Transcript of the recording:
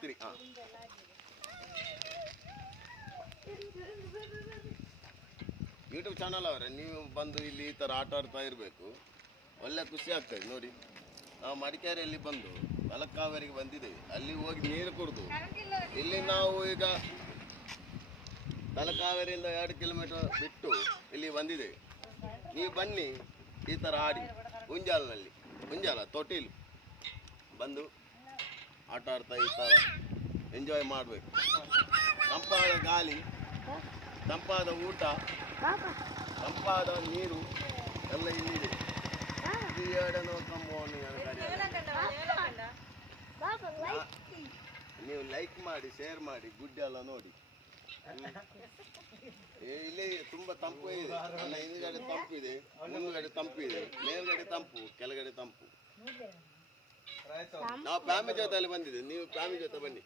ಬರ್ತೀರಿ. ಹಾಂ, YouTube channel ಅವರೇ, ನೀವು ಬಂದು ಇಲ್ಲಿ ಈ ಥರ ಆಟ ಆಡ್ತಾ ಇರಬೇಕು. ಒಳ್ಳೆ ಖುಷಿ ಆಗ್ತದೆ ನೋಡಿ. ನಾವು ಮಡಿಕೇರಿಯಲ್ಲಿ ಬಂದು ತಲಕಾವೇರಿಗೆ ಬಂದಿದ್ದೇವೆ. ಅಲ್ಲಿ ಹೋಗಿ ನೀರು ಕುಡಿದು ಇಲ್ಲಿ ನಾವು ಈಗ ತಲಕಾವೇರಿಯಿಂದ 2 ಕಿಲೋಮೀಟರ್ ಬಿಟ್ಟು ಇಲ್ಲಿ ಬಂದಿದ್ದೇವೆ. ನೀವು ಬನ್ನಿ, ಈ ಥರ ಆಡಿ ಉಂಜಾಲಿನಲ್ಲಿ, ಉಂಜಾಲ ತೊಟ್ಟಿಲು ಬಂದು ಆಟ ಆಡ್ತಾ ಈ ಥರ ಎಂಜಾಯ್ ಮಾಡಬೇಕು. ತಂಪಾದ ಗಾಳಿ, ತಂಪಾದ ಊಟ, ತಂಪಾದ ನೀರು ಎಲ್ಲ ಇಲ್ಲಿದೆ. ನೀವು ಲೈಕ್ ಮಾಡಿ, ಶೇರ್ ಮಾಡಿ, ಗುಡ್ಡ ಎಲ್ಲ ನೋಡಿ. ಇಲ್ಲಿ ತುಂಬಾ ತಂಪು ಇದೆ. ನನ್ನ ಹಿಂದ್ಗಡೆ ತಂಪು ಇದೆ, ಮುಂದ್ಗಡೆ ತಂಪು ಇದೆ, ಮೇಲ್ಗಡೆ ತಂಪು, ಕೆಳಗಡೆ ತಂಪು. ನಾವು ಫ್ಯಾಮಿಲಿ ಜೊತೆಯಲ್ಲಿ ಬಂದಿದ್ದೇವೆ. ನೀವು ಫ್ಯಾಮಿಲಿ ಜೊತೆ ಬನ್ನಿ.